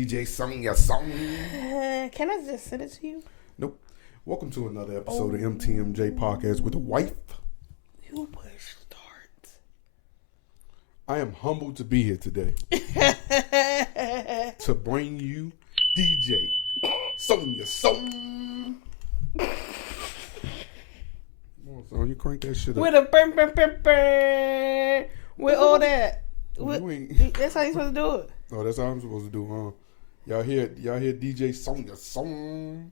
DJ Sonya song. Can I just send it to you? Nope. Welcome to another episode of MTMJ Podcast with a wife. You push start. I am humbled to be here today to bring you DJ Sonya song. Come on, son, you crank that shit up. With a burn. With all that. That's how you supposed to do it. Oh, that's how I'm supposed to do, huh? Y'all hear DJ Sonya song.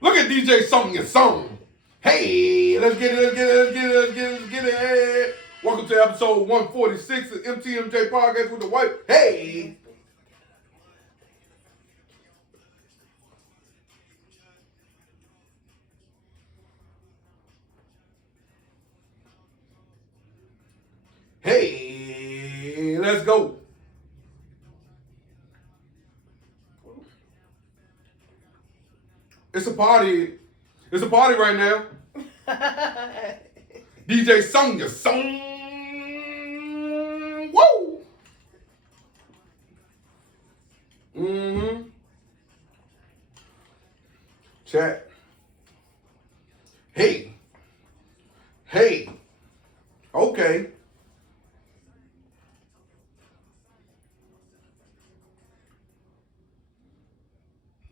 Look at DJ Sonya song. Hey, let's get it. Welcome to episode 146 of MTMJ Podcast with the wife. Hey. Hey, let's go. It's a party. It's a party right now. DJ Sonya song. Woo. Chat. Hey. Okay.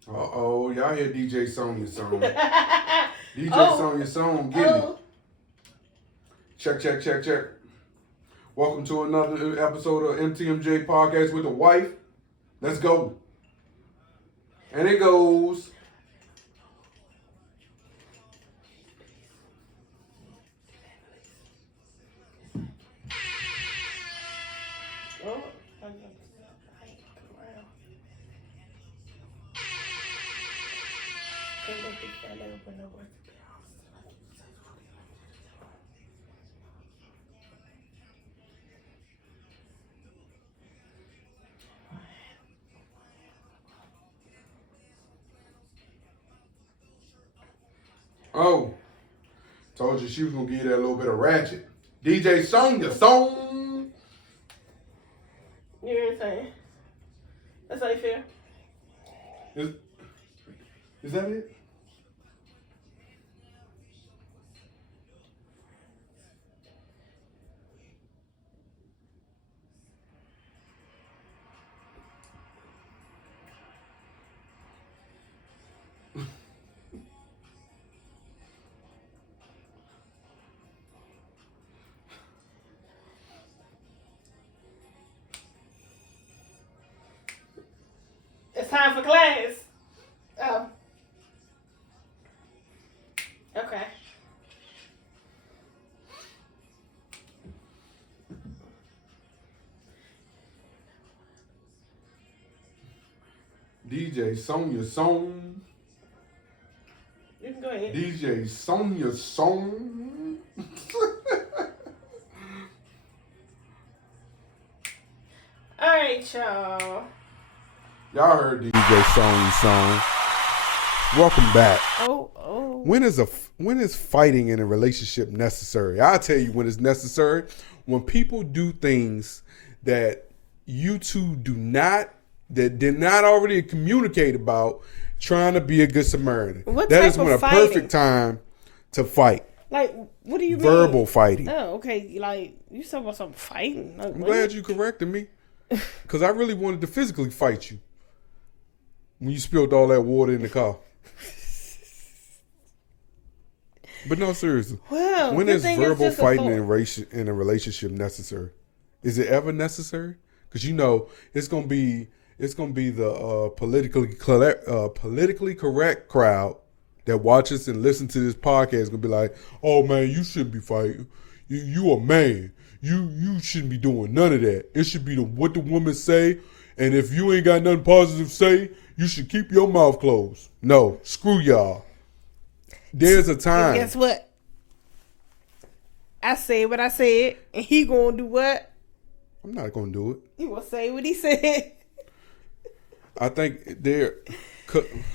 Uh-oh, y'all hear DJ Sonya song. DJ Sonya song, get it. Check. Welcome to another episode of MTMJ Podcast with the wife. Let's go. And it goes. Oh, told you she was gonna give you that little bit of ratchet. DJ Sonya song. You know what I'm saying? That's how you feel? Is that it? It's time for class. Oh. Okay. DJ Sonya song. You can go ahead. DJ Sonya song. All right, y'all. Y'all heard DJ Sonya song. Welcome back. Oh. When is fighting in a relationship necessary? I'll tell you when it's necessary. When people do things that you two did not already communicate about, trying to be a good Samaritan. That is when a perfect time to fight. Like, what do you mean? Verbal fighting. Oh, okay. Like, you talking about something fighting? Like, I'm glad you corrected me. Because I really wanted to physically fight you when you spilled all that water in the car. But no, seriously. Well, when is verbal fighting in a relationship necessary? Is it ever necessary? Because you know it's gonna be the politically correct crowd that watches and listens to this podcast is gonna be like, oh man, you shouldn't be fighting. You a man. You shouldn't be doing none of that. It should be what the woman say, and if you ain't got nothing positive to say, you should keep your mouth closed. No, screw y'all. There's a time. And guess what? I said what I said, and he gonna do what? I'm not going to do it. You will say what he said. I think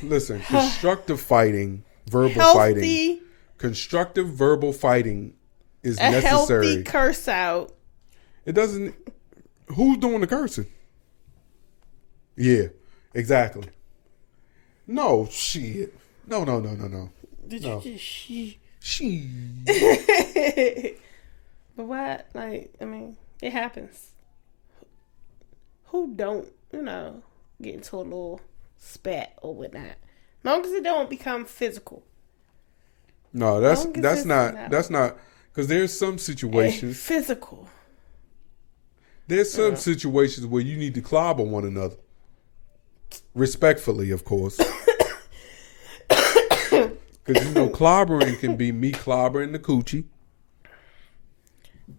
listen, constructive fighting, verbal fighting. Constructive verbal fighting is necessary. A healthy curse out. It doesn't... Who's doing the cursing? Yeah, exactly. No, shit. No. Did no. you just She. But what? Like, I mean, it happens. Who don't, get into a little spat or whatnot? As long as it don't become physical. No, that's not, because there's some situations. Physical. There's some situations where you need to clobber one another. Respectfully, of course. Because, clobbering can be me clobbering the coochie.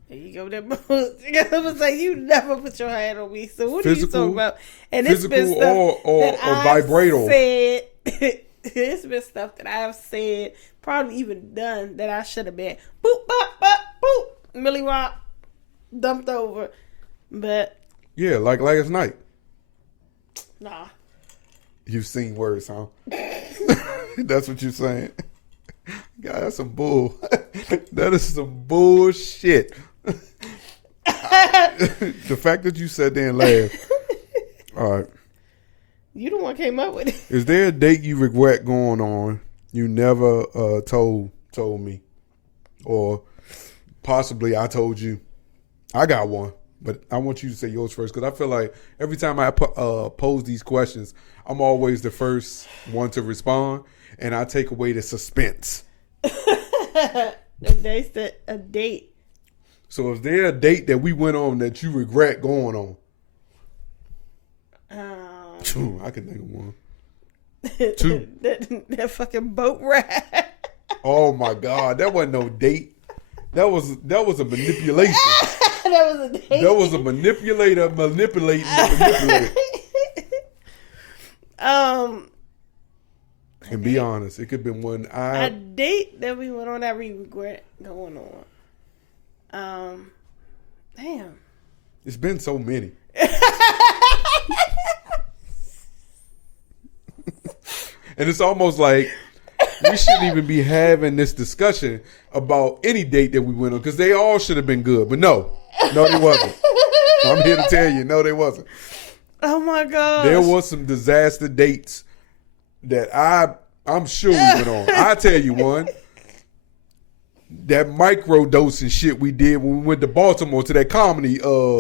There you go. I was like, you never put your hand on me. So what Physical, are you talking about? And physical or vibratal. It's been stuff that I've said, probably even done, that I should have been boop, bop, bop, boop, Millie Rock, dumped over. But yeah, like last night. Nah. You've seen worse, huh? That's what you're saying. God, that's some bull. That is some bullshit. The fact that you sat there and laughed. All right. You the one came up with it. Is there a date you regret going on you never told me? Or possibly I told you? I got one, but I want you to say yours first, because I feel like every time I pose these questions, I'm always the first one to respond, and I take away the suspense. A date. So is there a date that we went on that you regret going on? I can think of one. Two. that fucking boat ride. Oh my God, that wasn't no date. That was a manipulation. That was a date. That was a manipulating. And be honest, it could have been one a date that we went on that we regret going on. Damn. It's been so many. And it's almost like we shouldn't even be having this discussion about any date that we went on, because they all should have been good. But no, they wasn't. I'm here to tell you, no, they wasn't. Oh my God. There was some disaster dates that I'm sure we went on. I'll tell you one. That micro dosing shit we did when we went to Baltimore to that comedy show.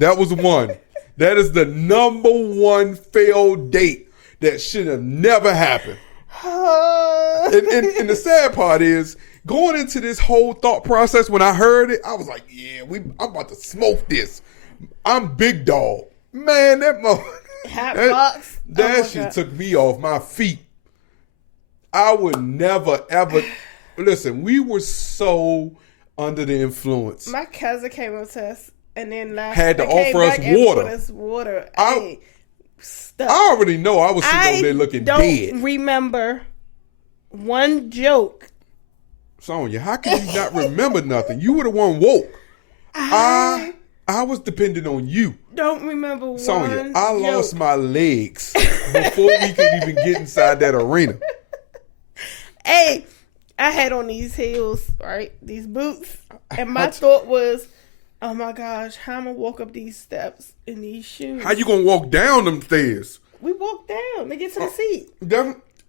That was one. That is the number one failed date that should have never happened. And the sad part is, going into this whole thought process, when I heard it, I was like, yeah, I'm about to smoke this. I'm big dog. Man, that shit took me off my feet. I would never, ever... Listen, we were so under the influence. My cousin came up to us and then had to offer us water. Put us water. I already know I was sitting over there looking dead. I don't remember one joke. Sonya, how can you not remember nothing? You were the one woke. I was depending on you. Don't remember one Sonya, I joke. lost my legs before we could even get inside that arena. Hey, I had on these heels, right? These boots. And my thought was, oh my gosh, how am I walk up these steps in these shoes? How you gonna walk down them stairs? We walked down to get to the seat.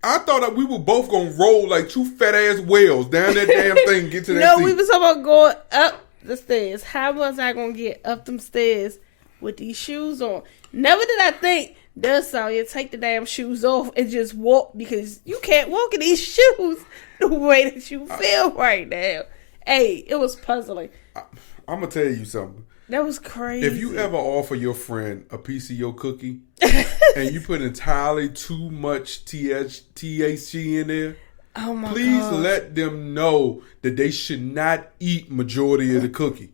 I thought that we were both gonna roll like two fat ass whales down that damn thing and get to that seat. No, we was talking about going up the stairs. How was I gonna get up them stairs with these shoes on? Never did I think, does Sonya take the damn shoes off and just walk, because you can't walk in these shoes the way that you feel right now. Hey, it was puzzling. I'm gonna tell you something. That was crazy. If you ever offer your friend a piece of your cookie and you put entirely too much THC in there, please let them know that they should not eat majority of the cookie.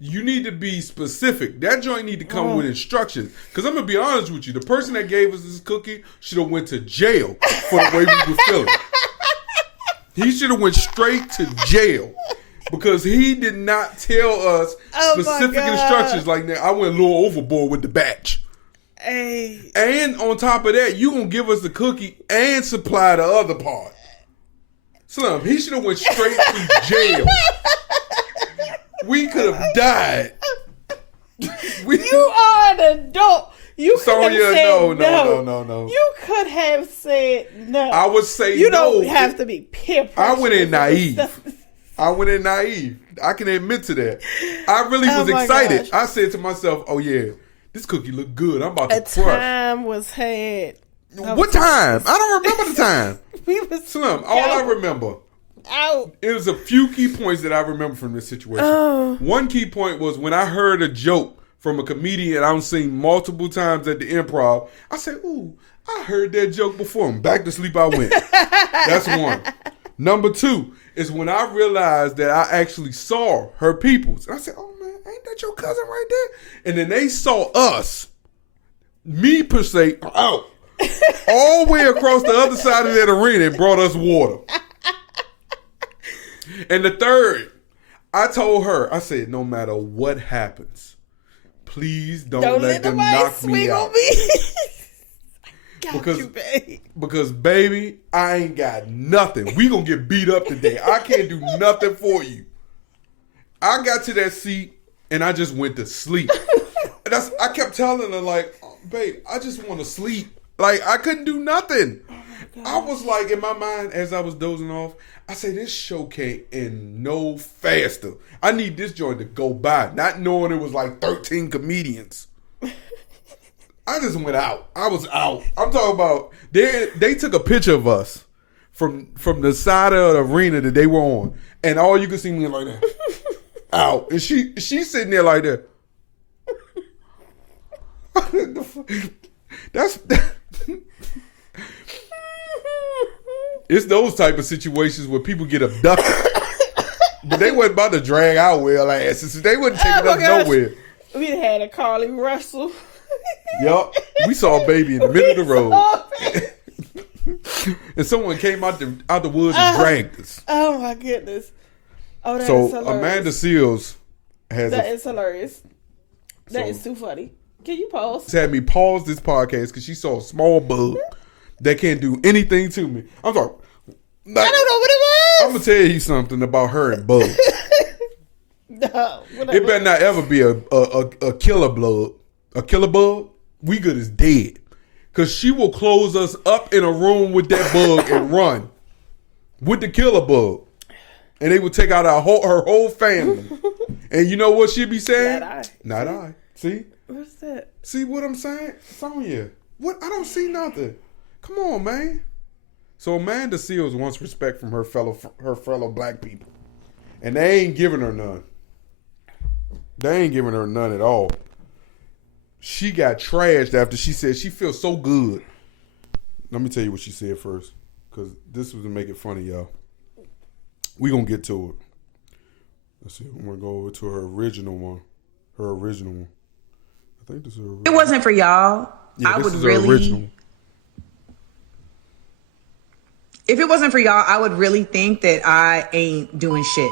You need to be specific. That joint need to come with instructions. Because I'm going to be honest with you. The person that gave us this cookie should have went to jail for the way we were feeling. He should have went straight to jail. because he did not tell us specific instructions like that. I went a little overboard with the batch. Hey. And on top of that, you gonna give us the cookie and supply the other part. Slim, he should have went straight to jail. We could have died. You are an adult. You could Sonya, have said no. You could have said no. I would say you no. You don't have to be peer pressure. I went in naive. I can admit to that. I really was excited. Gosh. I said to myself, "Oh yeah, this cookie look good. I'm about to crush." Time was had. What time? I don't remember the time. We was Slim. All I remember. It was a few key points that I remember from this situation. One key point was when I heard a joke from a comedian I've seen multiple times at the Improv. I said, "Ooh, I heard that joke before." And back to sleep I went. That's one. Number two is when I realized that I actually saw her peoples. And I said, "Oh man, ain't that your cousin right there?" And then they saw us, me per se, out all the way across the other side of that arena and brought us water. And the third, I told her, I said, no matter what happens, please don't let them knock me out. Because, baby, I ain't got nothing. We gonna get beat up today. I can't do nothing for you. I got to that seat and I just went to sleep. I kept telling her, like, oh, babe, I just want to sleep. Like, I couldn't do nothing. I was like, in my mind, as I was dozing off, I said, this show can't end no faster. I need this joint to go by, not knowing it was like 13 comedians. I just went out. I was out. I'm talking about, they took a picture of us from the side of the arena that they were on, and all you could see me like that. Out. And she's sitting there like that. That's... It's those type of situations where people get abducted. But they wasn't about to drag our well asses. They wasn't taking us nowhere. We had a Carly Russell. Yup. We saw a baby in the middle of the road. And someone came out the woods and dragged us. Oh my goodness. Oh, that is hilarious. Amanda Seals has That is hilarious. That is too funny. Can you pause? Had me pause this podcast because she saw a small bug that can't do anything to me. I'm sorry. Like, I don't know what it was. I'm gonna tell you something about her and bugs. No, it better not ever be a killer bug. A killer bug. We good as dead. Cause she will close us up in a room with that bug and run with the killer bug, and they would take out her whole family. And you know what she'd be saying? Not I. See? What's that? See what I'm saying, Sonya? What? I don't see nothing. Come on, man. So Amanda Seals wants respect from her fellow black people, and they ain't giving her none. They ain't giving her none at all. She got trashed after she said she feels so good. Let me tell you what she said first, because this was to make it funny, y'all. We gonna get to it. Let's see. I'm gonna go over to her original one. I think this is her original. If it wasn't for y'all, I would really. If it wasn't for y'all, I would really think that I ain't doing shit.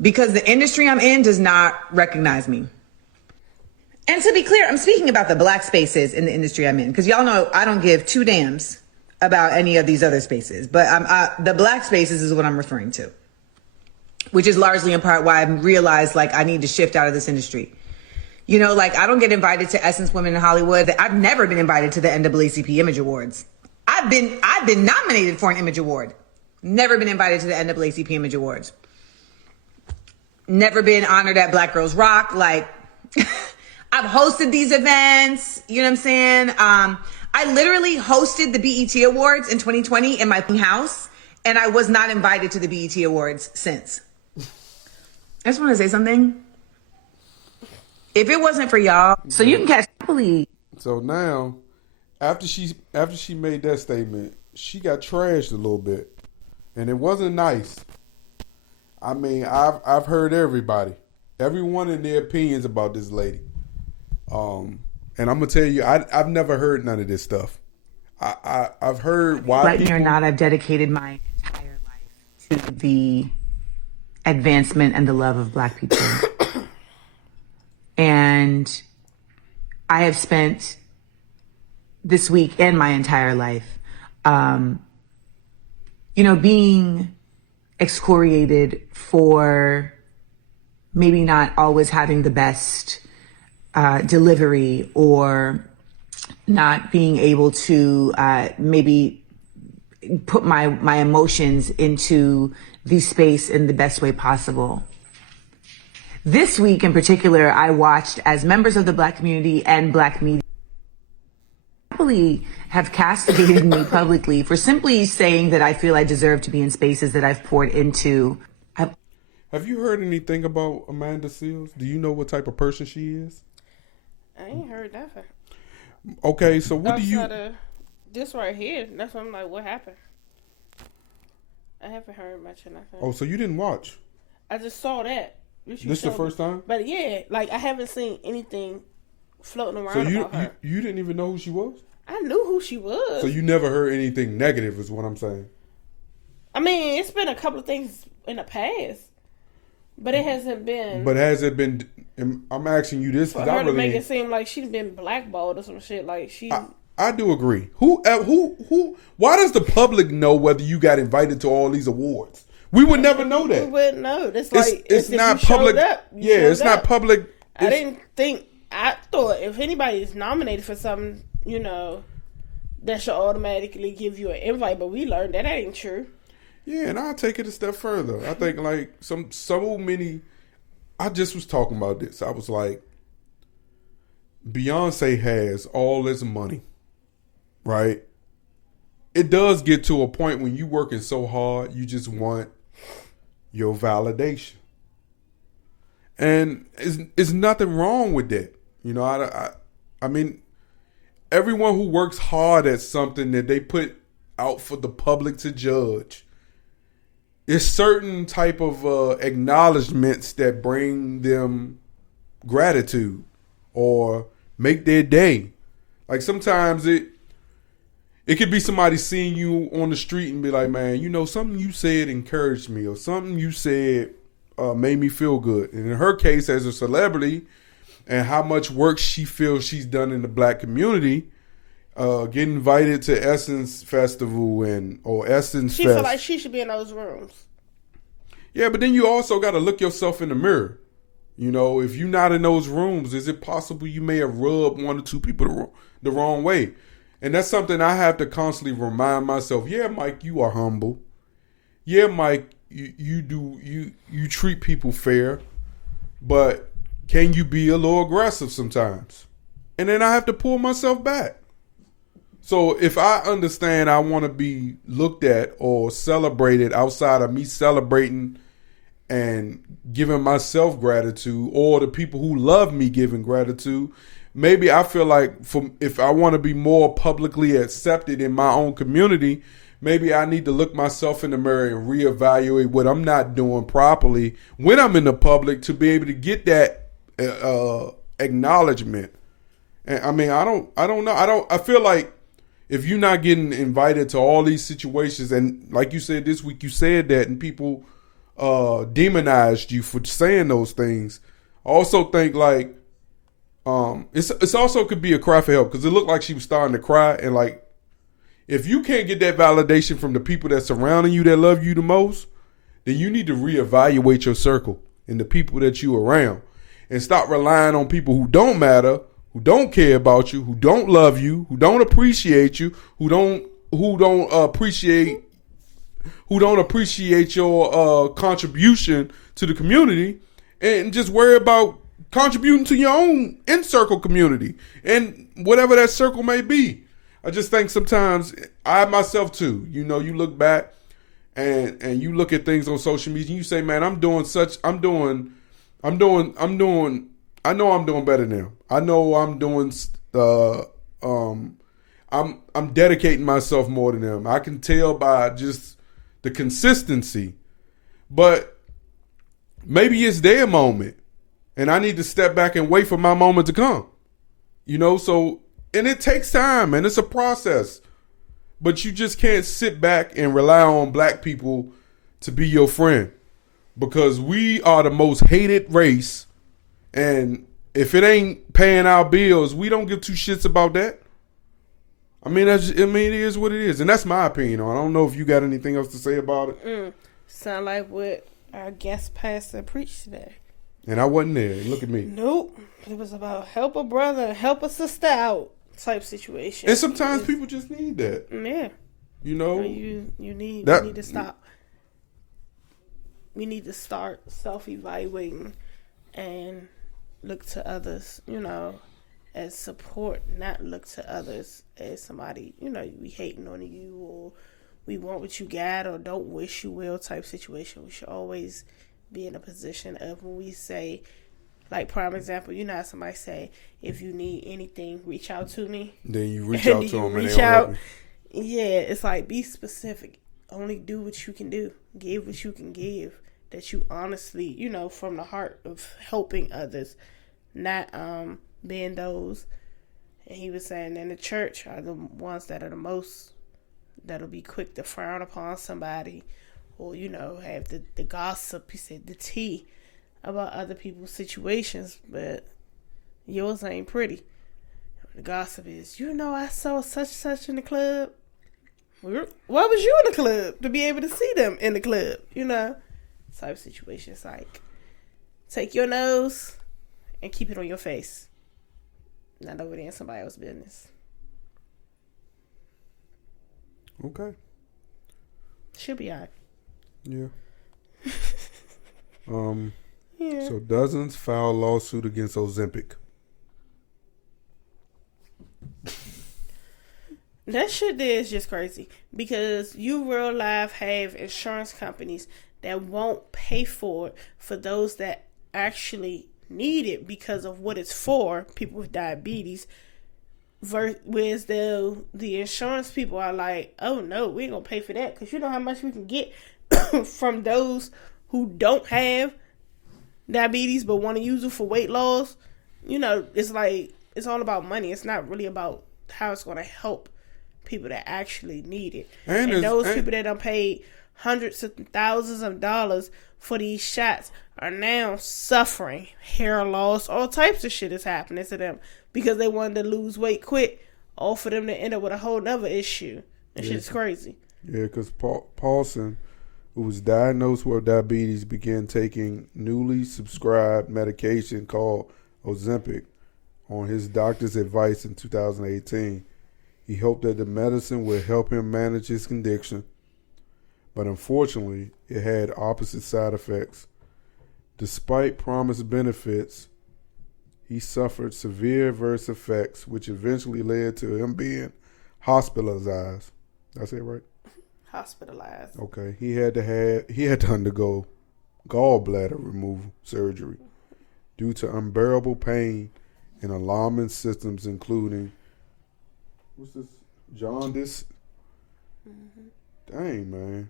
Because the industry I'm in does not recognize me. And to be clear, I'm speaking about the black spaces in the industry I'm in. Because y'all know I don't give two damns about any of these other spaces. But the black spaces is what I'm referring to. Which is largely in part why I realized like I need to shift out of this industry. You know, like I don't get invited to Essence Women in Hollywood. I've never been invited to the NAACP Image Awards. I've been nominated for an Image Award. Never been invited to the NAACP Image Awards. Never been honored at Black Girls Rock. Like, I've hosted these events. You know what I'm saying? I literally hosted the BET Awards in 2020 in my house, and I was not invited to the BET Awards since. I just want to say something. If it wasn't for y'all, so you can catch please. So now, after she made that statement, she got trashed a little bit, and it wasn't nice. I mean, I've heard everyone in their opinions about this lady, and I'm gonna tell you, I've never heard none of this stuff. I've heard why. Like me or not, I've dedicated my entire life the advancement and the love of Black people. And I have spent this week and my entire life, being excoriated for maybe not always having the best delivery, or not being able to maybe put my emotions into the space in the best way possible. This week in particular, I watched as members of the Black community and Black media have castigated me publicly for simply saying that I feel I deserve to be in spaces that I've poured into. Have you heard anything about Amanda Seales? Do you know what type of person she is? I ain't heard nothing. Okay, so what do you... This right here, that's what I'm like, what happened? I haven't heard much of nothing. Oh, so you didn't watch? I just saw that. This the first time? But yeah, like I haven't seen anything floating around so about her. You didn't even know who she was? I knew who she was. So you never heard anything negative is what I'm saying? I mean, it's been a couple of things in the past. But it hasn't been... But has it been... I'm asking you this for because her to make it seem like she's been blackballed or some shit. Like she... I do agree. Who? Why does the public know whether you got invited to all these awards? We would never know that. We wouldn't know. It's like it's not public. It's not public. I didn't think. I thought if anybody is nominated for something, that should automatically give you an invite. But we learned that ain't true. Yeah, and I'll take it a step further. I think like so many. I just was talking about this. I was like, Beyonce has all this money. Right? It does get to a point when you working so hard, you just want your validation. And it's nothing wrong with that. I mean, everyone who works hard at something that they put out for the public to judge, it's certain type of acknowledgments that bring them gratitude or make their day. Like sometimes it could be somebody seeing you on the street and be like, man, something you said encouraged me, or something you said made me feel good. And in her case, as a celebrity, and how much work she feels she's done in the Black community, getting invited to Essence Festival or Essence She Fest. feel like she should be in those rooms. Yeah, but then you also got to look yourself in the mirror. If you're not in those rooms, is it possible you may have rubbed one or two people the wrong way? And that's something I have to constantly remind myself. Yeah, Mike, you are humble. Yeah, Mike, you treat people fair, but can you be a little aggressive sometimes? And then I have to pull myself back. So if I understand I want to be looked at or celebrated outside of me celebrating and giving myself gratitude, or the people who love me giving gratitude, maybe I feel like if I want to be more publicly accepted in my own community, maybe I need to look myself in the mirror and reevaluate what I'm not doing properly when I'm in the public to be able to get that acknowledgement. And I mean, I don't know. I feel like if you're not getting invited to all these situations, and like you said this week, you said that and people demonized you for saying those things. I also think like it's also could be a cry for help, because it looked like she was starting to cry, and like if you can't get that validation from the people that surrounding you that love you the most, then you need to reevaluate your circle and the people that you around, and stop relying on people who don't matter, who don't care about you, who don't love you, who don't appreciate you, who don't appreciate your contribution to the community, and just worry about contributing to your own in-circle community and whatever that circle may be. I just think sometimes I myself too, you look back and you look at things on social media and you say, man, I know I'm doing better now. I know I'm doing, I'm dedicating myself more than them. I can tell by just the consistency, but maybe it's their moment and I need to step back and wait for my moment to come, so, and it takes time and it's a process, but you just can't sit back and rely on black people to be your friend because we are the most hated race, and if it ain't paying our bills, we don't give two shits about that. I mean, it is what it is, and that's my opinion. I don't know if you got anything else to say about it. Sound like what our guest pastor preached today. And I wasn't there. Look at me. Nope. It was about help a brother, help a sister out type situation. And sometimes people just need that. Yeah. You know? You need to stop. We need to start self-evaluating and look to others, as support, not look to others as somebody, we hating on you or we want what you got or don't wish you well type situation. We should always be in a position of when we say, like prime example, how somebody say, if you need anything, reach out to me. Then you reach out to them and they reach out. You. Yeah, it's like be specific. Only do what you can do. Give what you can give. That you honestly, from the heart of helping others, not being those. And he was saying in the church are the ones that are the most, that'll be quick to frown upon somebody or, have the gossip, he said, the tea about other people's situations, but yours ain't pretty. The gossip is, I saw such in the club. Why was you in the club? To be able to see them in the club, type of situation. It's like, take your nose and keep it on your face. Not over there in somebody else's business. Okay. Should be alright. Yeah. Yeah. So dozens file lawsuit against Ozempic. That shit there is just crazy because you real life have insurance companies that won't pay for it for those that actually need it because of what it's for, people with diabetes. Whereas the insurance people are like, oh no, we ain't gonna pay for that because you know how much we can get from those who don't have diabetes but want to use it for weight loss. It's like it's all about money. It's not really about how it's gonna help people that actually need it. And those people that done paid hundreds of thousands of dollars for these shots are now suffering hair loss. All types of shit is happening to them because they wanted to lose weight quick, or for them to end up with a whole nother issue. That shit's crazy. Yeah, because Paulson, who was diagnosed with diabetes, began taking newly subscribed medication called Ozempic on his doctor's advice in 2018. He hoped that the medicine would help him manage his condition, but unfortunately, it had opposite side effects. Despite promised benefits, he suffered severe adverse effects, which eventually led to him being hospitalized. Did I say it right? Hospitalized. Okay. He had to undergo gallbladder removal surgery due to unbearable pain and alarming symptoms, including what's this? Jaundice. Dang, man.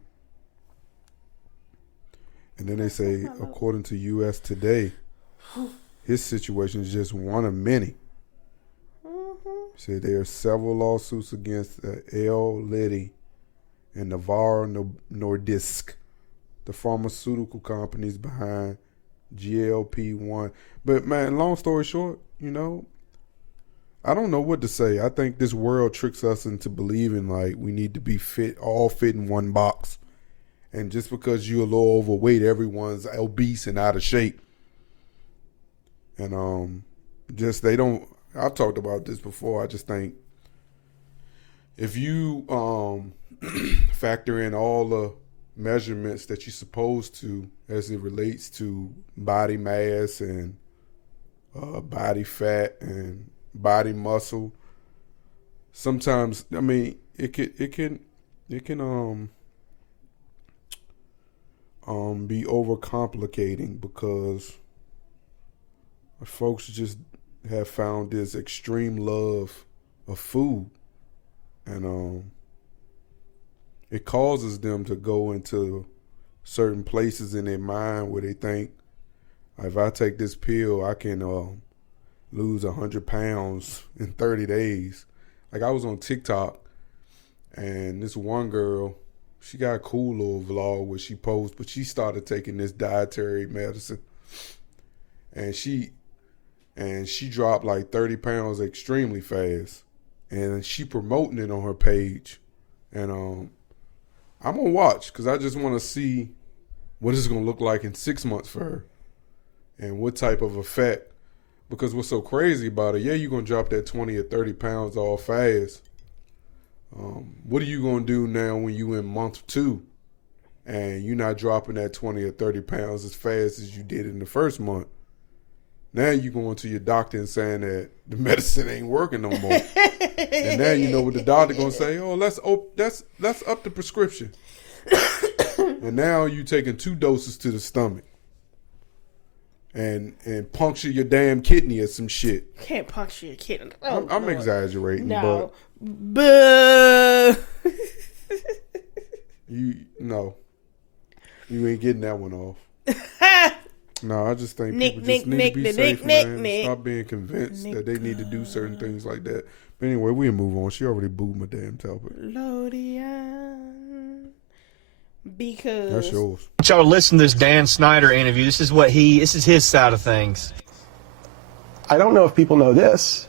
And then they say, according to U.S. Today, his situation is just one of many. Said there are several lawsuits against L. Liddy and Novo Nordisk, the pharmaceutical companies behind GLP-1. But man, long story short, I don't know what to say. I think this world tricks us into believing like we need to be all fit in one box. And just because you're a little overweight, everyone's obese and out of shape. And they don't. I've talked about this before. I just think if you factor in all the measurements that you're supposed to as it relates to body mass and body fat and body muscle, sometimes it can be overcomplicating because folks just have found this extreme love of food, and it causes them to go into certain places in their mind where they think, if I take this pill, I can lose 100 pounds in 30 days. Like I was on TikTok, and this one girl, She got a cool little vlog where she posts, but she started taking this dietary medicine, and she dropped like 30 pounds extremely fast, and she promoting it on her page, and I'm gonna watch because I just want to see what it's gonna look like in 6 months for her, and what type of effect. Because what's so crazy about it, yeah, you're gonna drop that 20 or 30 pounds all fast. What are you going to do now when you in month 2 and you're not dropping that 20 or 30 pounds as fast as you did in the first month? Now you're going to your doctor and saying that the medicine ain't working no more. And now you know what the doctor going to say, oh, let's up the prescription. And now you taking 2 doses to the stomach. And puncture your damn kidney or some shit. Can't puncture your kidney. I'm exaggerating, no. but you ain't getting that one off. No, I just think people just need to be safe, man. Stop being convinced that they need to do certain things like that. But anyway, we'll move on. She already booed my damn topic. Lodian. Because that's yours. I want y'all to listen to this Dan Snyder interview. This is his side of things. I don't know if people know this,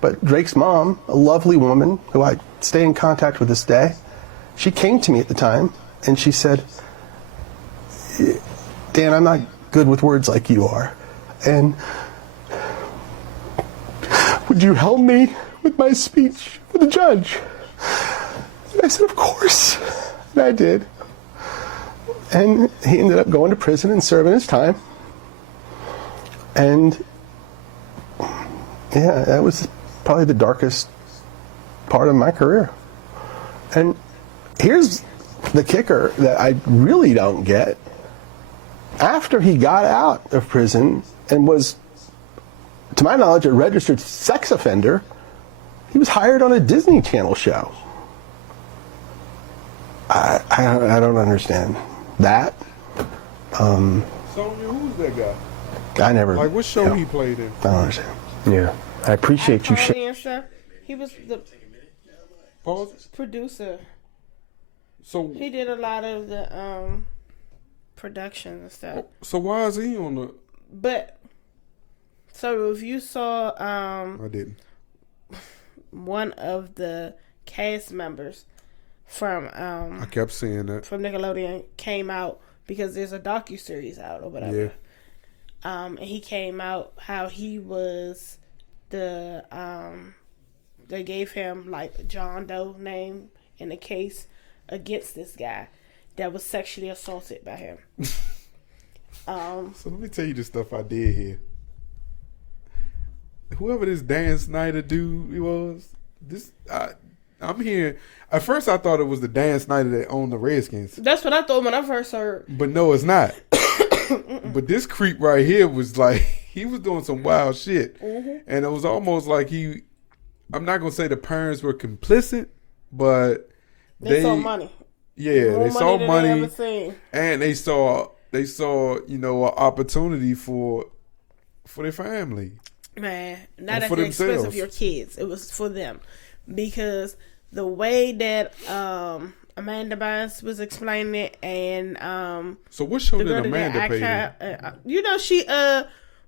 but Drake's mom, a lovely woman who I stay in contact with this day, she came to me at the time and she said, Dan, I'm not good with words like you are. And would you help me with my speech for the judge? And I said, of course. And I did. And he ended up going to prison and serving his time. And yeah, that was probably the darkest part of my career. And here's the kicker that I really don't get. After he got out of prison and was, to my knowledge, a registered sex offender, he was hired on a Disney Channel show. I don't understand that. Sonya, who's that guy? I never. Like, what show he played in? I don't understand. Yeah, I appreciate you. He was the producer. So he did a lot of the production and stuff. So why is he on the? But so if you saw, I didn't. One of the cast members from I kept seeing that from Nickelodeon came out because there's a docuseries out or whatever. Yeah. And he came out how he was the they gave him like John Doe name in the case against this guy that was sexually assaulted by him. So let me tell you the stuff I did here. Whoever this Dan Snyder dude was, I'm here. At first, I thought it was the Dan Snyder that owned the Redskins. That's what I thought when I first heard. But no, it's not. But this creep right here was like, he was doing some wild shit. Mm-hmm. And it was almost like I'm not going to say the parents were complicit, but they saw money. Yeah, more they saw money. They and they saw, an opportunity for their family. Man, not at the expense of your kids. It was for them. Because the way that Amanda Bynes was explaining it, and so what show did Amanda play in? She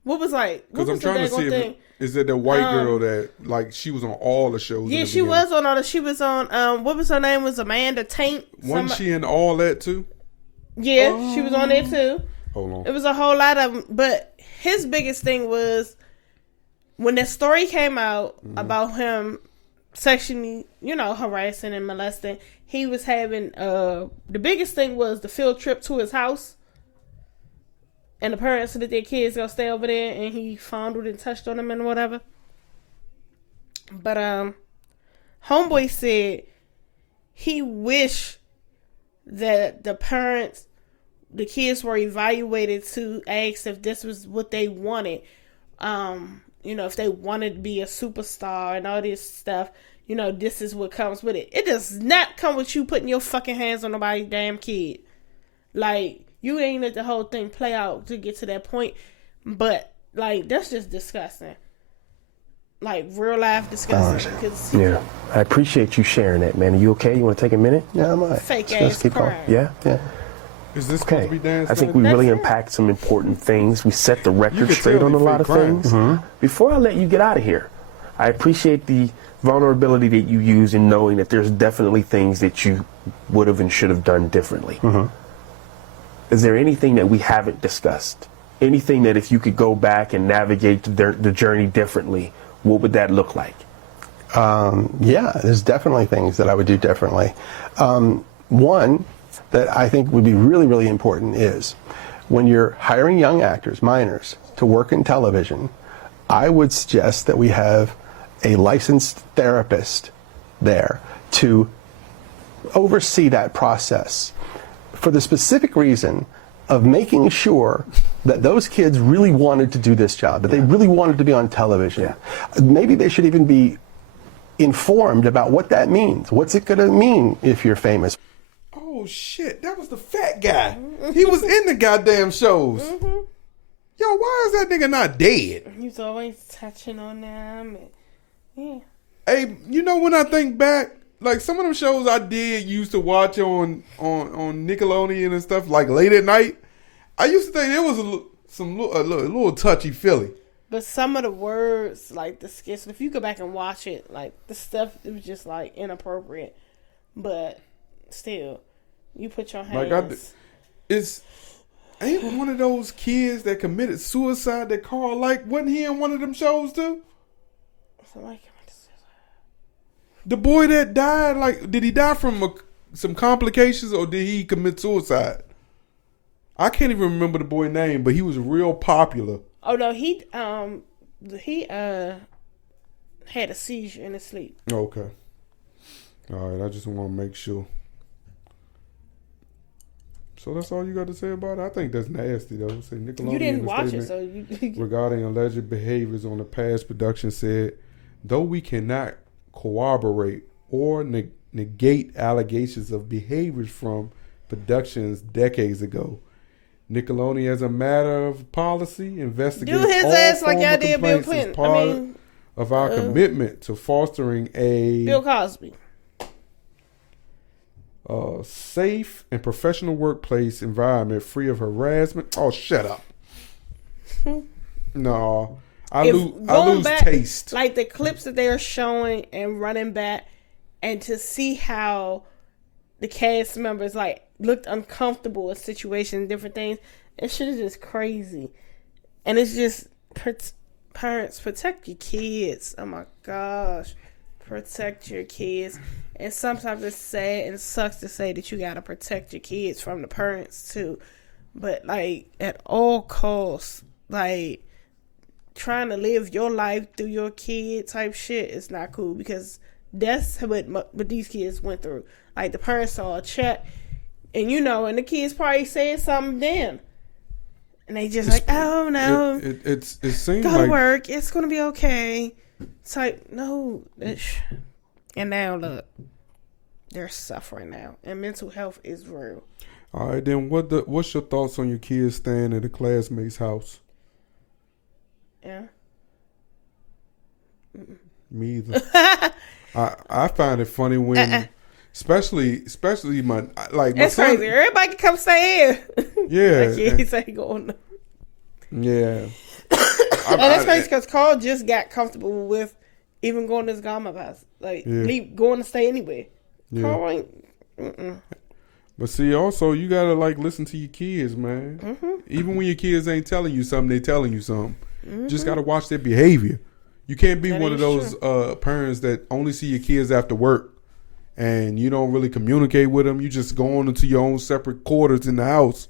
what was like? Because I'm trying to see is it the white girl that like she was on all the shows? Yeah, she was on all the. She was on what was her name? Was Amanda Taint? Wasn't she in all that too? Yeah, she was on there too. Hold on. It was a whole lot of them, but his biggest thing was when the story came out about him sexually, harassing and molesting. He was having the biggest thing was the field trip to his house, and the parents said that their kids gonna stay over there, and he fondled and touched on them and whatever. But homeboy said he wished that the kids were evaluated to ask if this was what they wanted. If they wanted to be a superstar and all this stuff, this is what comes with it. It does not come with you putting your fucking hands on nobody's damn kid. Like, you ain't let the whole thing play out to get to that point. But, like, that's just disgusting. like real life disgusting. Because Yeah, I appreciate you sharing that, man. Are you okay? You want to take a minute? Yeah, I'm all right. fake Let's ass keep going. crime. Yeah, yeah. Is this supposed to be Okay. Dan I think Snyder? we really That's it. unpacked some important things. We set the record could straight tell on a they lot of fake crimes. things. Before I let you get out of here, I appreciate the vulnerability that you use in knowing that there's definitely things that you would have and should have done differently. Is there anything that we haven't discussed? Anything that if you could go back and navigate the journey differently, what would that look like? Yeah, there's definitely things that I would do differently. One that I think would be really, really important is when you're hiring young actors, minors, to work in television, I would suggest that we have a licensed therapist there to oversee that process for the specific reason of making sure that those kids really wanted to do this job, that they really wanted to be on television. Maybe they should even be informed about what that means. What's it going to mean if you're famous? Oh shit, that was the fat guy. He was in the goddamn shows. Yo, why is that nigga not dead? He's always touching on them. And, yeah. Hey, you know when I think back, like some of them shows I did used to watch on Nickelodeon and stuff, like late at night, I used to think there was a little touchy feely. But some of the words, like the skits, if you go back and watch it, like the stuff, it was just like inappropriate. But still, you put your hands. Ain't one of those kids that committed suicide that Carl like, wasn't he in one of them shows too? The boy that died, like, did he die from some complications or did he commit suicide? I can't even remember the boy's name, but he was real popular. Oh no, he had a seizure in his sleep. Okay. All right, I just want to make sure. So that's all you got to say about it? I think that's nasty, though. Say Nickelodeon You didn't watch it, so you regarding alleged behaviors on the past production said, though we cannot corroborate or negate allegations of behaviors from productions decades ago, Nickelodeon, as a matter of policy, investigates do his all ass like former y'all did Bill complaints as Clinton. part of our commitment to fostering a Bill Cosby. safe and professional workplace environment free of harassment. Oh, shut up. No, I lose back, taste. Like the clips that they are showing and running back, and to see how the cast members like looked uncomfortable in situations, different things. It shit is just crazy, and it's just parents, protect your kids. Oh my gosh, protect your kids. And sometimes it's sad and sucks to say that you gotta protect your kids from the parents too, but like at all costs, like trying to live your life through your kid type shit is not cool, because that's what these kids went through. Like the parents saw a chat, and and the kids probably said something then, and they just oh no, it seems go like to work, it's gonna be okay. It's like no, and now look, they're suffering now, and mental health is real. All right, then what's your thoughts on your kids staying at a classmate's house? Yeah. Me either. I find it funny when, especially my like my It's son. crazy. Everybody can come stay here. Yeah, My kids ain't going. yeah. And that's crazy because Carl just got comfortable with even going to his grandma's house, like going to stay anywhere. Yeah. Carl ain't. But see, also you gotta like listen to your kids, man. Mm-hmm. Even when your kids ain't telling you something, they telling you something. You just gotta watch their behavior. You can't be one of those parents that only see your kids after work, and you don't really communicate with them. You just go on into your own separate quarters in the house,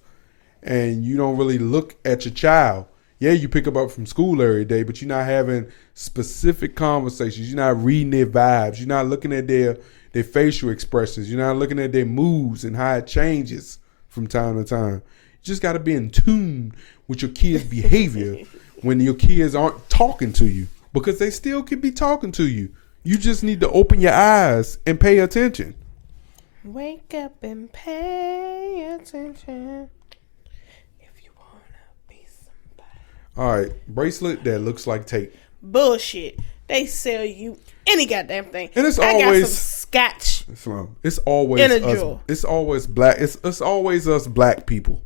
and you don't really look at your child. Yeah, you pick them up from school every day, but you're not having specific conversations. You're not reading their vibes. You're not looking at their facial expressions. You're not looking at their moods and how it changes from time to time. You just got to be in tune with your kids' behavior when your kids aren't talking to you, because they still could be talking to you. You just need to open your eyes and pay attention. Wake up and pay attention if you want to be somebody. All right, bracelet that looks like tape. Bullshit. They sell you any goddamn thing. And it's I always got some scotch. It's always In a us. drawer. It's always black. It's always us black people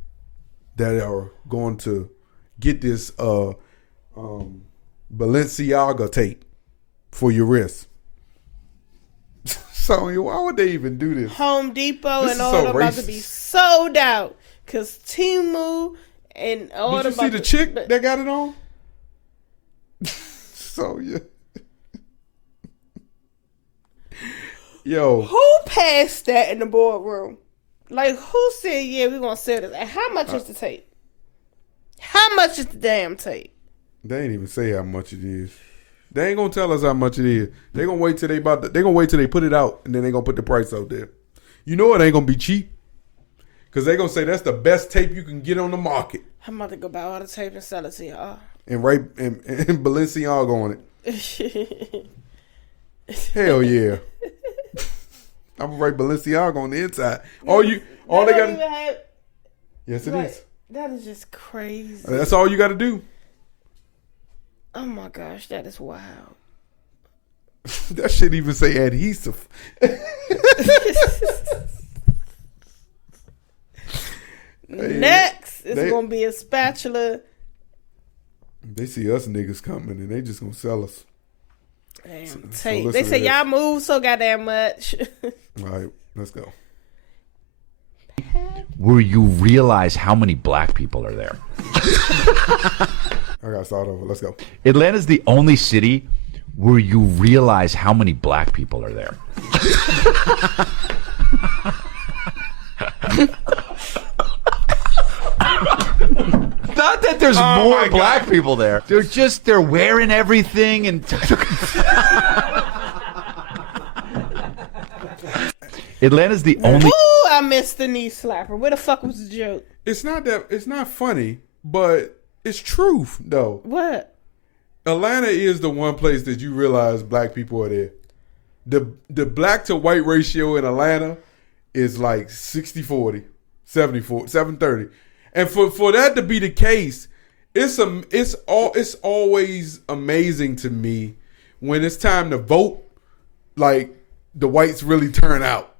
that are going to get this Balenciaga tape for your wrist. Sonya, why would they even do this? Home Depot This and is all so them about to be sold out because Temu and all Did you see the chick that got it on? Sonya. Yo. Who passed that in the boardroom? Like, who said, yeah, we're going to sell this? And how much is the tape? How much is the damn tape? They ain't even say how much it is. They ain't gonna tell us how much it is. They gonna wait till they put it out, and then they gonna put the price out there. You know it ain't gonna be cheap, cause they gonna say that's the best tape you can get on the market. I'm about to go buy all the tape and sell it to y'all. And Balenciaga on it. Hell yeah. I'm gonna write Balenciaga on the inside. All they got. Yes, it is. That is just crazy. That's all you got to do. Oh my gosh, that is wild. That shit even say adhesive. Next, it's gonna be a spatula. They see us niggas coming and they just gonna sell us. Damn, tape. They say y'all move so goddamn much. All right, let's go. Where you realize how many black people are there. I gotta start over. Let's go. Atlanta's the only city where you realize how many black people are there. Not that there's more black people there. They're wearing everything and Atlanta's the only. Ooh, I missed the knee slapper. Where the fuck was the joke? It's not funny, but it's truth though. What? Atlanta is the one place that you realize black people are there. The black to white ratio in Atlanta is like 60-40, 70-40, 7-30. And for that to be the case, it's always amazing to me when it's time to vote, like the whites really turn out.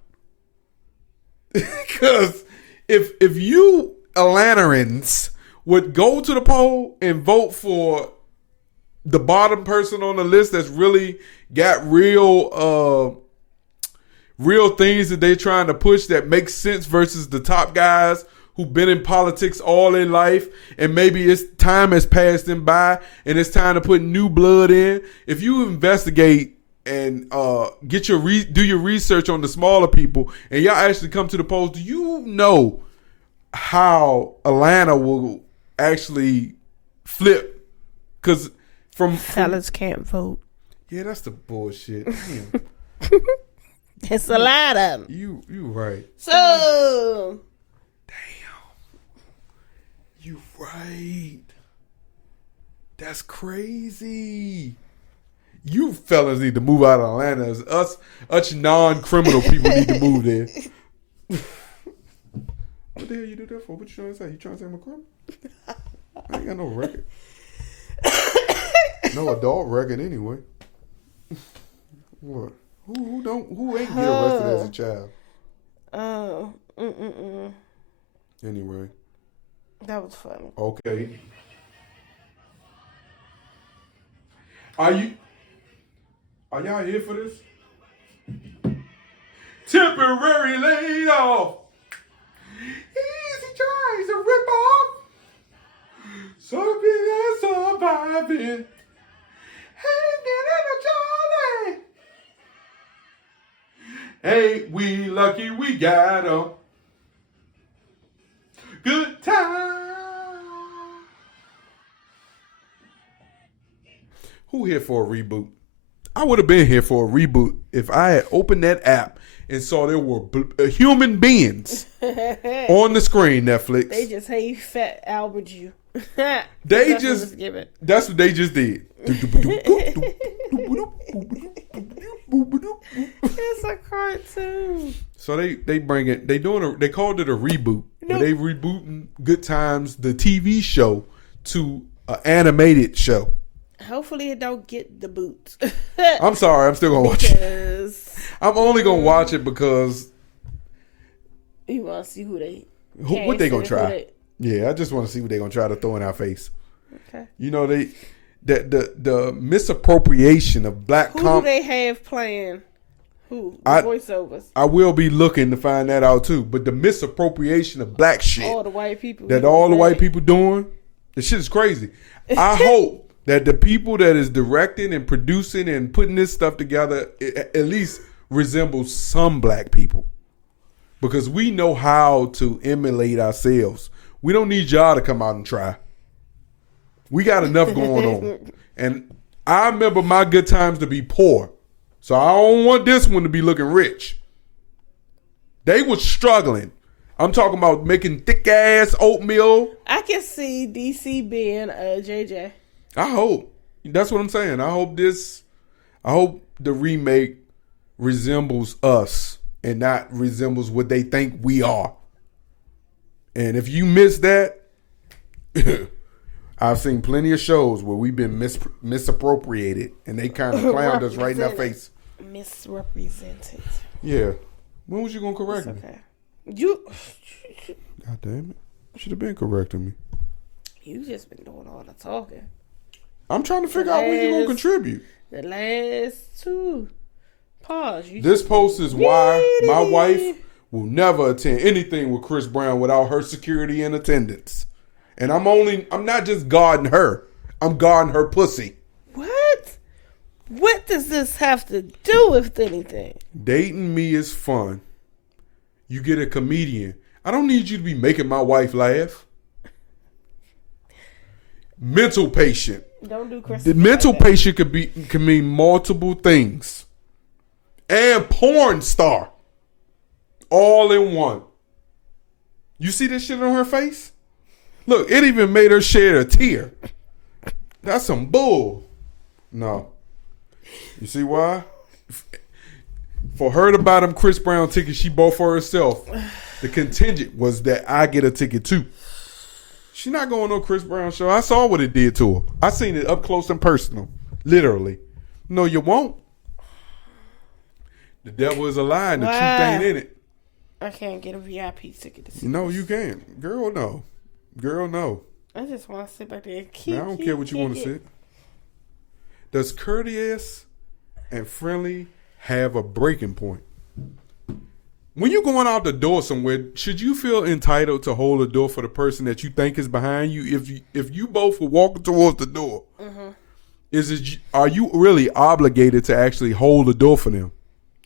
Because if you Atlanteans would go to the poll and vote for the bottom person on the list that's really got real things that they're trying to push that makes sense versus the top guys who've been in politics all their life and maybe time has passed them by and it's time to put new blood in. If you investigate and do your research on the smaller people and y'all actually come to the polls, do you know how Atlanta will actually flip? Because fellas can't vote. Yeah, that's the bullshit. Damn. It's a lot of them. You right. So You right. That's crazy. You fellas need to move out of Atlanta. Us non-criminal people need to move there. What the hell you do that for? What you trying to say? You trying to say I'm a criminal? I ain't got no record. No adult record anyway. What? Who ain't get arrested as a child? Oh. Anyway. That was funny. Okay. Are y'all here for this? Temporary layoff. Easy tries to rip off. Something that's surviving. Hanging in a jolly. Hey, we lucky we got 'em. Good time. Who here for a reboot? I would have been here for a reboot if I had opened that app and saw there were human beings on the screen. Netflix. They just hate fat Albert you. That's what they just did. It's a cartoon. So they bring it. They called it a reboot. But they rebooting Good Times, the TV show, to an animated show. Hopefully it don't get the boots. I'm sorry, I'm still gonna watch it. Because I'm only gonna watch it because you want to see who they. what they gonna try. They, Yeah, I just want to see what they gonna try to throw in our face. okay. You know, the misappropriation of black Who do they have playing? Who? The voiceovers. I will be looking to find that out too. But the misappropriation of black shit All the white people. that all the white people doing, the shit is crazy. I hope that the people that is directing and producing and putting this stuff together at least resembles some black people. Because we know how to emulate ourselves. We don't need y'all to come out and try. We got enough going on. And I remember my good times to be poor. So I don't want this one to be looking rich. They was struggling. I'm talking about making thick ass oatmeal. I can see DC being JJ. I hope. That's what I'm saying. I hope the remake resembles us and not resembles what they think we are. And if you miss that, I've seen plenty of shows where we've been misappropriated and they kind of clowned us right in our face. Misrepresented. Yeah. When was you going to correct me? Okay. You. God damn it. Should have been correcting me. You just been doing all the talking. I'm trying to figure out when you're going to contribute. The last two. Pause. This post is why my wife will never attend anything with Chris Brown without her security in attendance. And I'm not just guarding her. I'm guarding her pussy. What? What does this have to do with anything? Dating me is fun. You get a comedian. I don't need you to be making my wife laugh. Mental patient. Don't do Chris. The mental patient can mean multiple things. And porn star. All in one. You see this shit on her face? Look, it even made her shed a tear. That's some bull. No. You see why? For her to buy them Chris Brown tickets she bought for herself, the contingent was that I get a ticket too. She's not going on Chris Brown show. I saw what it did to her. I seen it up close and personal. Literally. No, you won't. The devil is a lie and the truth ain't in it. I can't get a VIP ticket to see No, this. you can't. Girl, no. Girl, no. I just want to sit back there and keep. I don't care what you want to sit. Does courteous and friendly have a breaking point? When you're going out the door somewhere, should you feel entitled to hold the door for the person that you think is behind you? If you both were walking towards the door, are you really obligated to actually hold the door for them?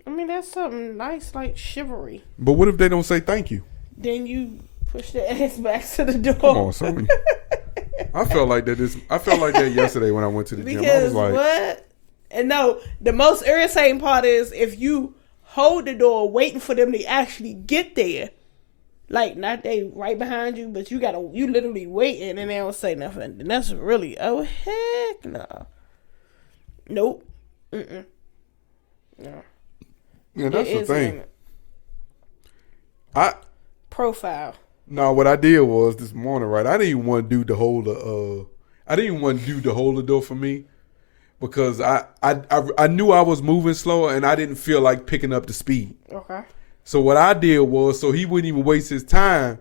I mean, that's something nice, like chivalry. But what if they don't say thank you? Then you push the ass back to the door. Come on, Sonya. I felt like that. I felt like that yesterday when I went to the gym. I Because was like, what? And no, the most irritating part is if you hold the door waiting for them to actually get there. Like, not they right behind you, but you literally waiting and they don't say nothing. And that's really, oh, heck no. Nope. Mm-mm. No. Yeah, that's the thing. Profile. No, what I did was this morning, right? I didn't even want dude to hold the door for me because I knew I was moving slower and I didn't feel like picking up the speed. Okay. So what I did was, so he wouldn't even waste his time.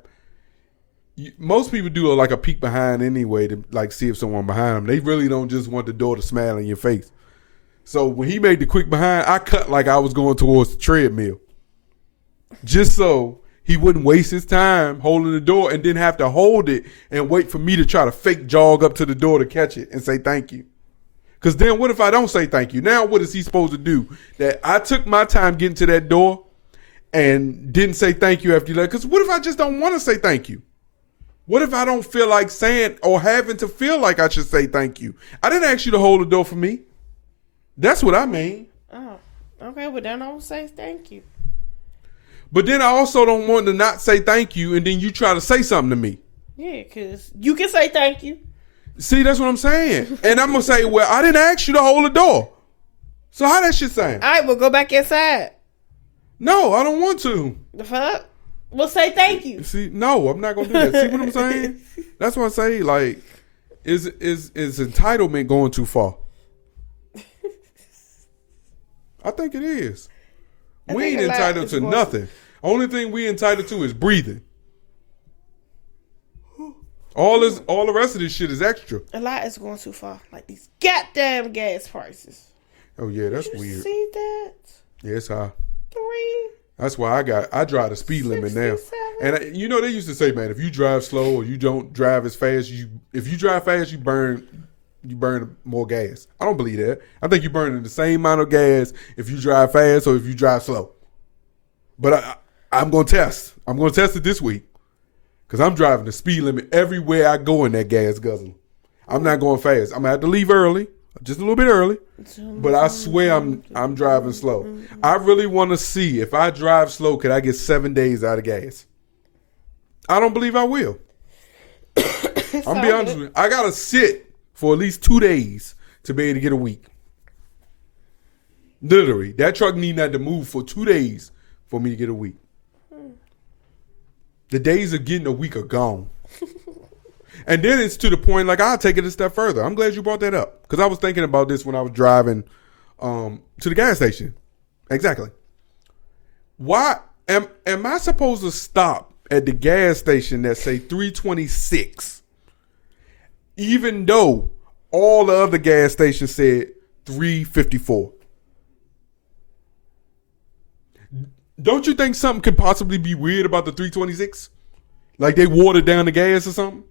Most people do like a peek behind anyway to like see if someone behind them. They really don't just want the door to smile in your face. So when he made the quick behind, I cut like I was going towards the treadmill. Just so he wouldn't waste his time holding the door and then have to hold it and wait for me to try to fake jog up to the door to catch it and say thank you. Because then what if I don't say thank you? Now what is he supposed to do? That I took my time getting to that door and didn't say thank you after you left? Because what if I just don't want to say thank you? What if I don't feel like saying or having to feel like I should say thank you? I didn't ask you to hold the door for me. That's what I mean. Oh, okay. Well, then I will say thank you. But then I also don't want to not say thank you and then you try to say something to me. Yeah, because you can say thank you. See, that's what I'm saying. And I'm going to say, well, I didn't ask you to hold the door. So how that shit sound? All right, we'll go back inside. No, I don't want to. The fuck? We'll say thank you. See, no, I'm not going to do that. See what I'm saying? That's what I say. Like, is entitlement going too far? I think it is. We ain't entitled to nothing. Only thing we entitled to is breathing. All the rest of this shit is extra. A lot is going too far. Like these goddamn gas prices. Oh yeah, that's Did you weird. see that? Yeah, it's high. 3. That's why I drive the speed limit now. 67. And they used to say, man, if you drive slow or you don't drive as fast, if you drive fast, you burn more gas. I don't believe that. I think you're burning the same amount of gas if you drive fast or if you drive slow. But I'm going to test. I'm going to test it this week because I'm driving the speed limit everywhere I go in that gas guzzle. I'm not going fast. I'm going to have to leave early, just a little bit early. But I swear I'm driving slow. I really want to see if I drive slow, could I get 7 days out of gas? I don't believe I will. I'm be honest with you. I got to sit for at least 2 days to be able to get a week. Literally. That truck need not to move for 2 days for me to get a week. The days of getting a week are gone. And then it's to the point, like, I'll take it a step further. I'm glad you brought that up. Because I was thinking about this when I was driving to the gas station. Exactly. Why am I supposed to stop at the gas station that say 326, even though all the other gas stations said 354? Don't you think something could possibly be weird about the 326? Like they watered down the gas or something?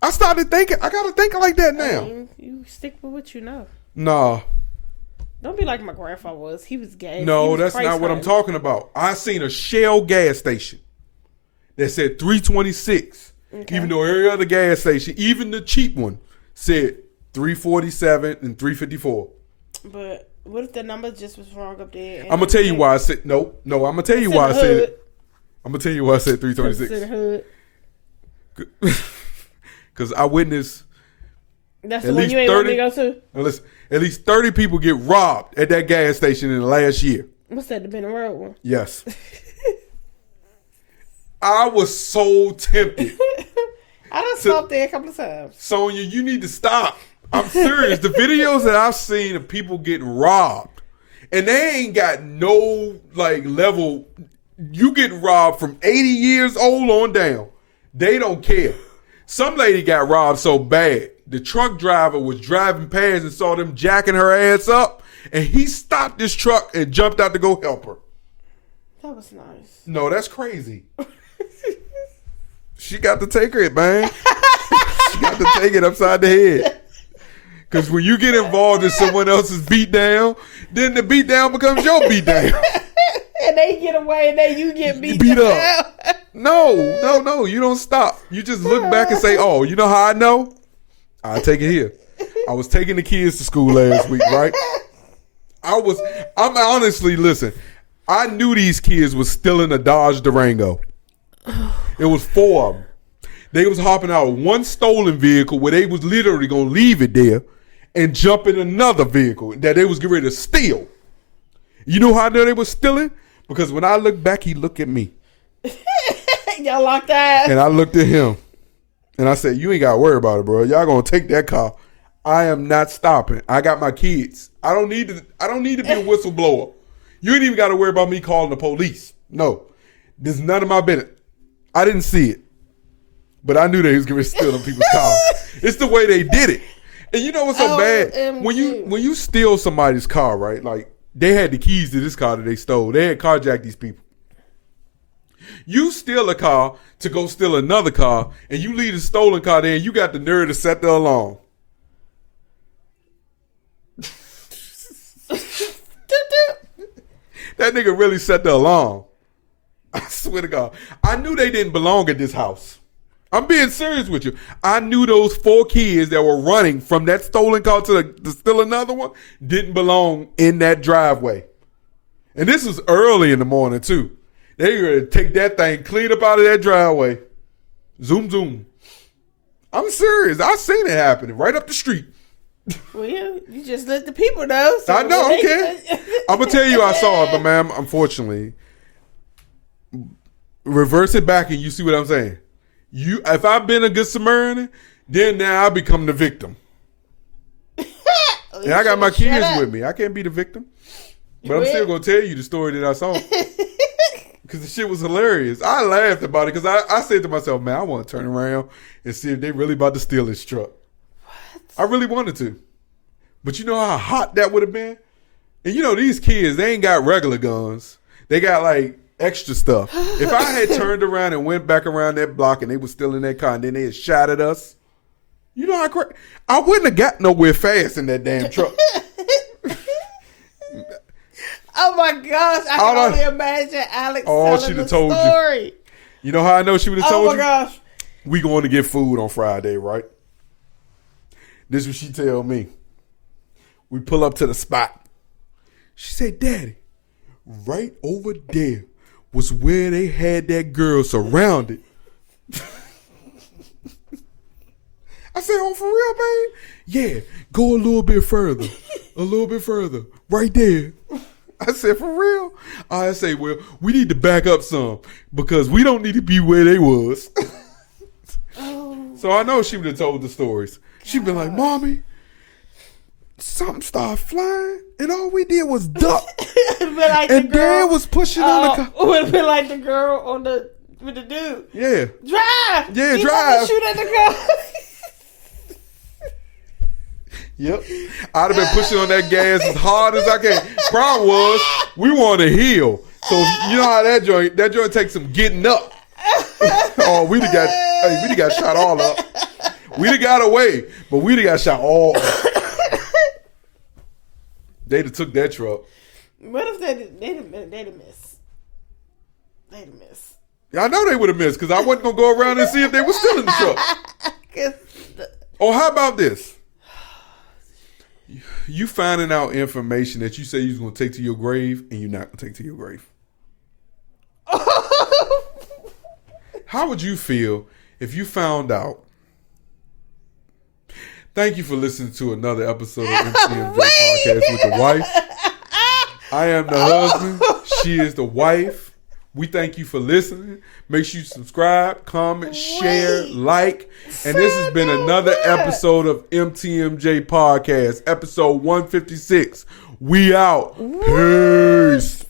I started thinking, I gotta think like that now. You stick with what you know. Nah. Don't be like my grandfather was. He was gas. No, that's not what I'm talking about. I seen a Shell gas station that said 326. Okay. Even though every other gas station, even the cheap one, said 347 and 354. But what if the number just was wrong up there? I'm gonna tell you why I said no. I'm gonna tell you why I said it. I'm gonna tell you why I said 326. Because I witnessed. That's the one you ain't want me to go to? Listen, at least 30 people get robbed at that gas station in the last year. What's that, the Benton Road one? Yes. I was so tempted. I done stopped there a couple of times. Sonya, you need to stop. I'm serious. The videos that I've seen of people getting robbed, and they ain't got no, like, level. You get robbed from 80 years old on down. They don't care. Some lady got robbed so bad, the truck driver was driving past and saw them jacking her ass up, and he stopped this truck and jumped out to go help her. That was nice. No, that's crazy. She got to take it, man. She got to take it upside the head. Because when you get involved in someone else's beatdown, then the beatdown becomes your beatdown. And they get away and then you get beat up. No, you don't stop. You just look back and say, oh, you know how I know? I'll take it here. I was taking the kids to school last week, right? I'm honestly, listen, I knew these kids was still in a Dodge Durango. It was 4 of them. They was hopping out of one stolen vehicle where they was literally going to leave it there and jump in another vehicle that they was getting ready to steal. You know how I know they was stealing? Because when I looked back, he looked at me. Y'all locked eyes. And I looked at him. And I said, you ain't got to worry about it, bro. Y'all going to take that car. I am not stopping. I got my kids. I don't need to be a whistleblower. You ain't even got to worry about me calling the police. No. This is none of my business. I didn't see it. But I knew they was going to steal them people's cars. It's the way they did it. And you know what's so bad? When you steal somebody's car, right? Like, they had the keys to this car that they stole. They had carjacked these people. You steal a car to go steal another car, and you leave the stolen car there, and you got the nerve to set the alarm. That nigga really set the alarm. I swear to God. I knew they didn't belong at this house. I'm being serious with you. I knew those 4 kids that were running from that stolen car to steal another one didn't belong in that driveway. And this was early in the morning, too. They were going to take that thing clean up out of that driveway. Zoom, zoom. I'm serious. I seen it happening right up the street. Well, you just let the people know. So I know, okay. I'm going to tell you I saw it, but ma'am, unfortunately, reverse it back and you see what I'm saying. If I've been a good Samaritan, Then now I become the victim. And I got my kids with me. I can't be the victim. But I'm still going to tell you the story that I saw. Because the shit was hilarious. I laughed about it because I said to myself, man, I want to turn around and see if they really about to steal this truck. What? I really wanted to. But you know how hot that would have been? And you know, these kids, they ain't got regular guns. They got like extra stuff. If I had turned around and went back around that block and they were still in that car and then they had shot at us, you know how crazy. I wouldn't have got nowhere fast in that damn truck. Oh my gosh, I can only imagine Alex telling the story. You know how I know she would have told you? Oh my gosh. We going to get food on Friday, right? This is what she tell me. We pull up to the spot. She said, Daddy, right over there was where they had that girl surrounded. I said, oh, for real, babe? Yeah, go a little bit further. A little bit further. Right there. I said, for real? I say, well, we need to back up some because we don't need to be where they was. So I know she would have told the stories. She'd been like, Mommy, something started flying and all we did was duck. Like and Dad was pushing on the car. It would have been like the girl with the dude. Yeah. Drive. Yeah, He drive. Shoot at the girl. Yep. I'd have been pushing on that gas as hard as I can. Problem was, we want to heal. So you know how that joint takes some getting up. Oh, we'd have got shot all up. We'd have got away, but we'd have got shot all up. They'd have took that truck. What if they'd have missed? They'd have missed. I know they would have missed because I wasn't going to go around and see if they were still in the truck. Or how about this? You finding out information that you say you was going to take to your grave and you're not going to take to your grave. How would you feel if you found out? Thank you for listening to another episode of MTMJ Podcast with the wife. I am the husband. She is the wife. We thank you for listening. Make sure you subscribe, comment, share, like. And this has been another episode of MTMJ Podcast, episode 156. We out. Peace.